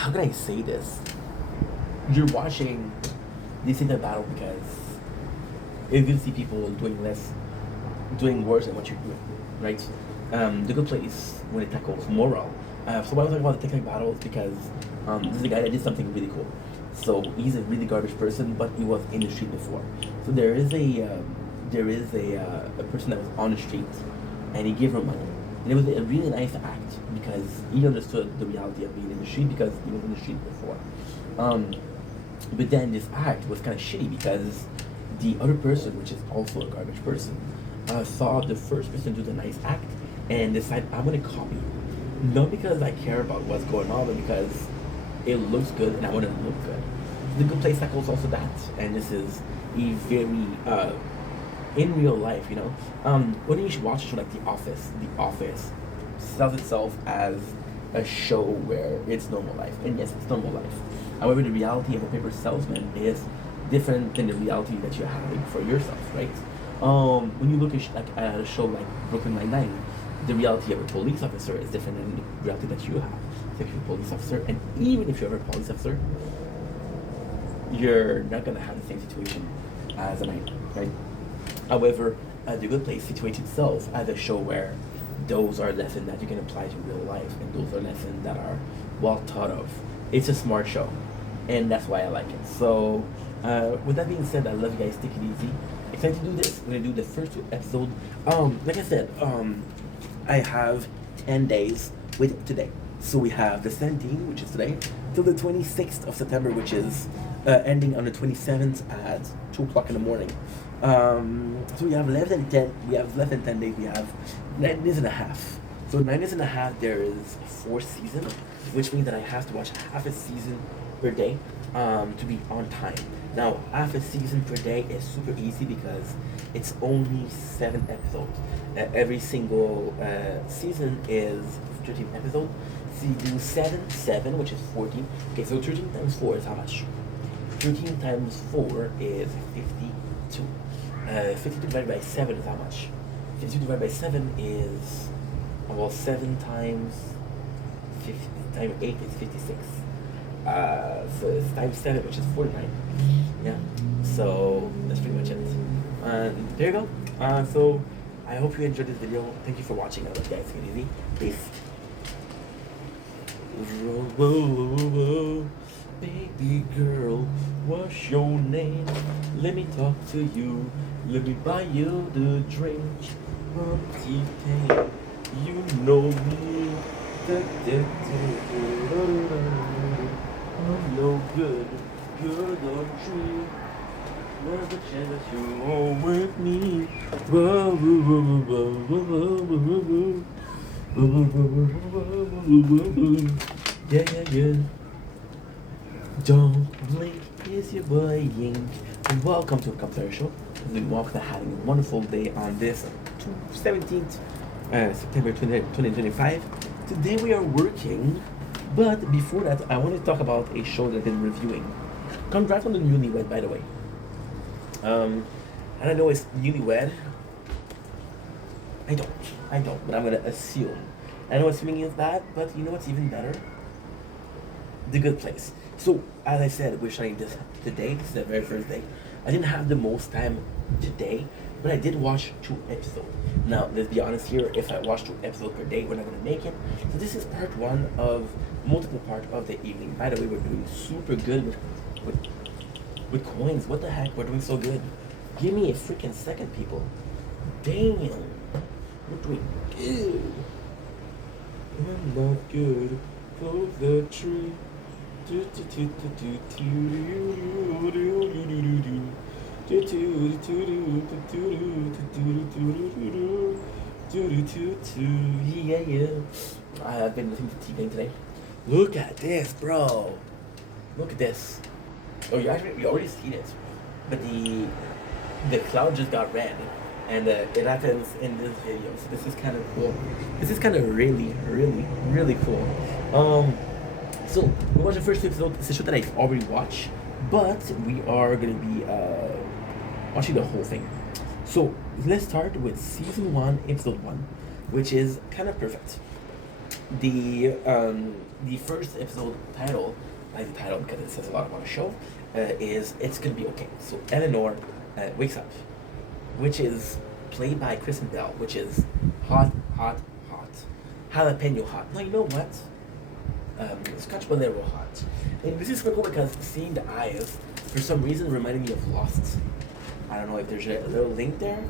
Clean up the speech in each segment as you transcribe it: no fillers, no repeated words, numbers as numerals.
how can I say this? You're watching this in the battle because if you see people doing less, doing worse than what you're doing, right? The good place when it tackles moral. So why I was talking about the technical battles because this is a guy that did something really cool. So he's a really garbage person, but he was in the street before. So there is a person that was on the street, and he gave her money, and it was a really nice act because he understood the reality of being in the street because he was in the street before. Um, but then this act was kind of shitty because the other person, which is also a garbage person, saw the first person do the nice act and decided I'm gonna copy. Not because I care about what's going on, but because it looks good and I want to look good. The good place tackles also that, and this is a very in real life, you know. When you should watch a show like The Office, The Office sells itself as a show where it's normal life, and yes, it's normal life. However, the reality of a paper salesman is different than the reality that you're having for yourself, right? When you look at like at a show like Brooklyn Nine-Nine, the reality of a police officer is different than the reality that you have. So if you're a police officer, and even if you're a police officer, you're not gonna have the same situation as a knight, right? However, the Good Place situates itself as a show where those are lessons that you can apply to real life, and those are lessons that are well thought of. It's a smart show, and that's why I like it. So, with that being said, I love you guys. Take it easy. Excited to do this. We're gonna do the first two episodes. Like I said, I have 10 days with today. So we have the 17th, which is today, till the 26th of September, which is ending on the 27th at 2 o'clock in the morning. So we have less than 10. We have less than 10 days. We have 9 days and a half. So 9 days and a half. There is 4 seasons, which means that I have to watch half a season per day to be on time. Now, half a season per day is super easy because it's only 7 episodes. Every single season is 13 episodes. So you do 7, which is 14. Okay, so 13 times 4 is how much? 13 times 4 is 52. 52 divided by 7 is how much? 52 divided by 7 is, well, 7 times 50 times 8 is 56. So it's times 7, which is 49. Yeah, so that's pretty much it. And there you go. So I hope you enjoyed this video. Thank you for watching. I love you guys. Take it easy. Peace. Whoa, whoa, whoa, whoa. Baby girl, what's your name? Let me talk to you. Let me buy you the drink. T-Pain, you know me. I'm no good, you're the tree. Where's the chance that you are with me? Whoa, whoa, whoa, whoa, whoa, whoa, whoa, whoa, whoa, whoa. Yeah, yeah, yeah. Don't blink, it's your boy Yink. And welcome to a Computer Show. We walk having a wonderful day on this 17th September 2025. Today we are working, but before that, I want to talk about a show that I've been reviewing. Congrats on the Newlywed, by the way. And I know it's Newlywed. I don't, but I'm gonna assume. I know assuming is bad, but you know what's even better? The Good Place. So, as I said, we're starting this today. This is the very first day. I didn't have the most time today, but I did watch 2 episodes. Now, let's be honest here. If I watch 2 episodes per day, we're not gonna make it. So this is part 1 of multiple part of the evening. By the way, we're doing super good with coins. What the heck? We're doing so good. Give me a freaking second, people. Damn. We're doing good. I'm not good. Close the tree. Yeah, yeah. I've been listening to T-Pain today. Look at this, bro. Look at this. Oh, you already seen it, but the cloud just got red, and it happens in this video. So this is kind of cool. This is kind of really, really, really cool. So we watched the first 2 episodes. It's a show that I've already watched, but we are gonna be watching the whole thing. So let's start with season 1, episode 1, which is kind of perfect. The first episode title, I like the title because it says a lot about the show, is It's Gonna Be Okay. So Eleanor wakes up, which is played by Kristen Bell, which is hot, hot, hot. Jalapeno hot. No, you know what? Scotch Bolero hot. And this is so cool because seeing the eyes, for some reason, reminded me of Lost. I don't know if there's a little link there,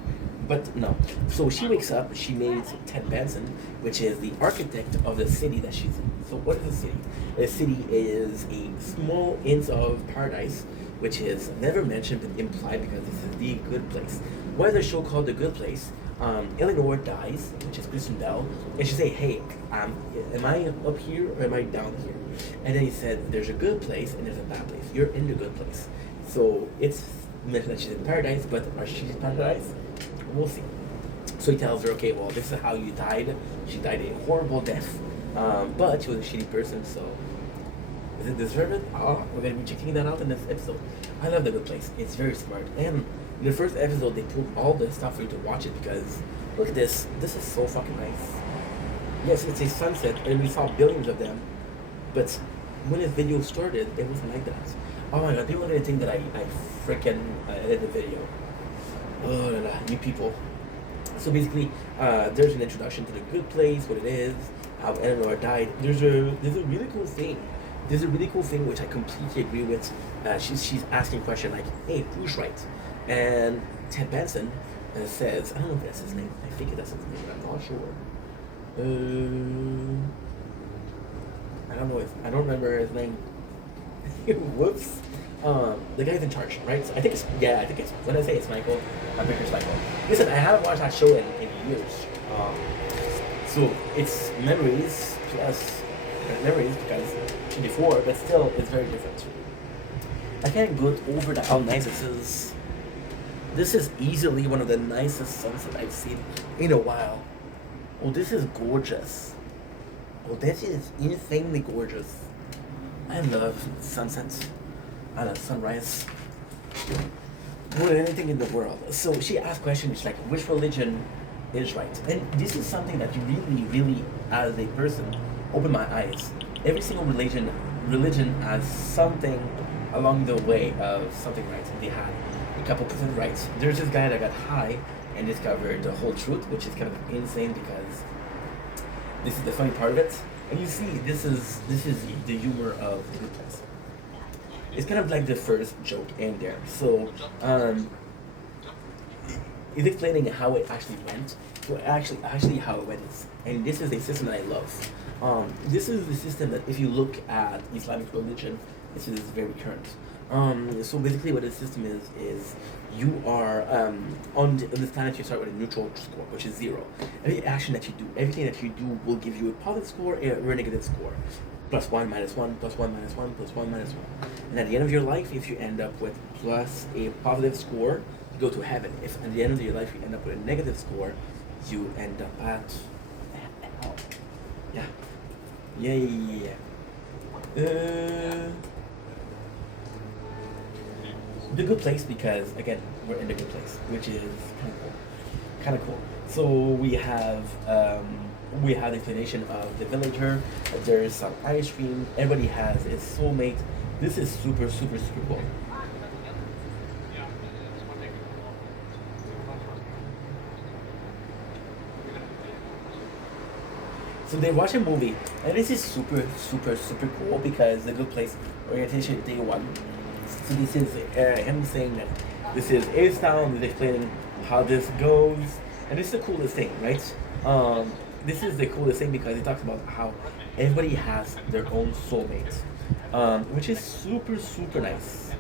but no. So she wakes up, she meets Ted Benson, which is the architect of the city that she's in. So what is the city? The city is a small inch of paradise, which is never mentioned but implied because this is the good place. Why is the show called The Good Place? Eleanor dies, which is Kristen Bell, and she say, "Hey, am I up here or am I down here?" And then he said, "There's a good place and there's a bad place. You're in the good place." So it's mentioned that she's in paradise, but are she in paradise? We'll see. So he tells her, "Okay, well, this is how you died. She died a horrible death, but she was a shitty person, so does it deserve it?" Oh, we're gonna be checking that out in this episode. I love The Good Place. It's very smart. And in the first episode, they put all the stuff for you to watch it because look at this. This is so fucking nice. Yes, it's a sunset, and we saw billions of them. But when this video started, it wasn't like that. Oh my god, people are gonna think that I freaking edited the video. Oh la la, you people. So basically, there's an introduction to The Good Place, what it is, how Eleanor died. There's a really cool thing. There's a really cool thing which I completely agree with. She's asking a question like, "Hey, who's right?" And Ted Benson says, I don't know if that's his name. I think that's his name, but I'm not sure. I don't know if I don't remember his name. Whoops. The guy's in charge, right? So I think it's when I say it's Michael, I'm pretty sure it's Michael. Listen, I haven't watched that show in years. So it's memories plus memories because before, but still it's very different. I can't go over how nice this is. This is easily one of the nicest sunsets I've seen in a while. Oh, this is gorgeous. Oh, this is insanely gorgeous. I love sunsets. I love sunrise. More than anything in the world. So she asked questions like, which religion is right? And this is something that you really, really, as a person, open my eyes. Every single religion has something along the way of something right. They had a couple percent right. There's this guy that got high and discovered the whole truth, which is kind of insane because this is the funny part of it. And you see, this is the humor of The Good Place. It's kind of like the first joke in there. So, it's explaining how it actually went. So actually how it went. And this is a system that I love. This is the system that if you look at Islamic religion, this is very current. So basically what the system is you are on this planet you start with a neutral score, which is 0. Every action that you do, everything that you do will give you a positive score or a negative score. +1, -1, +1, -1, +1, -1. And at the end of your life, if you end up with plus a positive score, you go to heaven. If at the end of your life you end up with a negative score, you end up at hell. Yeah. Yeah. The Good Place because again we're in the good place, which is kind of cool. So we have the explanation of the villager. There's some ice cream. Everybody has its soulmate. This is super super super cool. So they watch a movie, and this is super super super cool because The Good Place orientation day 1. So this is him saying that this is A-Town, he's explaining how this goes, and this is the coolest thing, right? This is the coolest thing because he talks about how everybody has their own soulmate, which is super, super nice.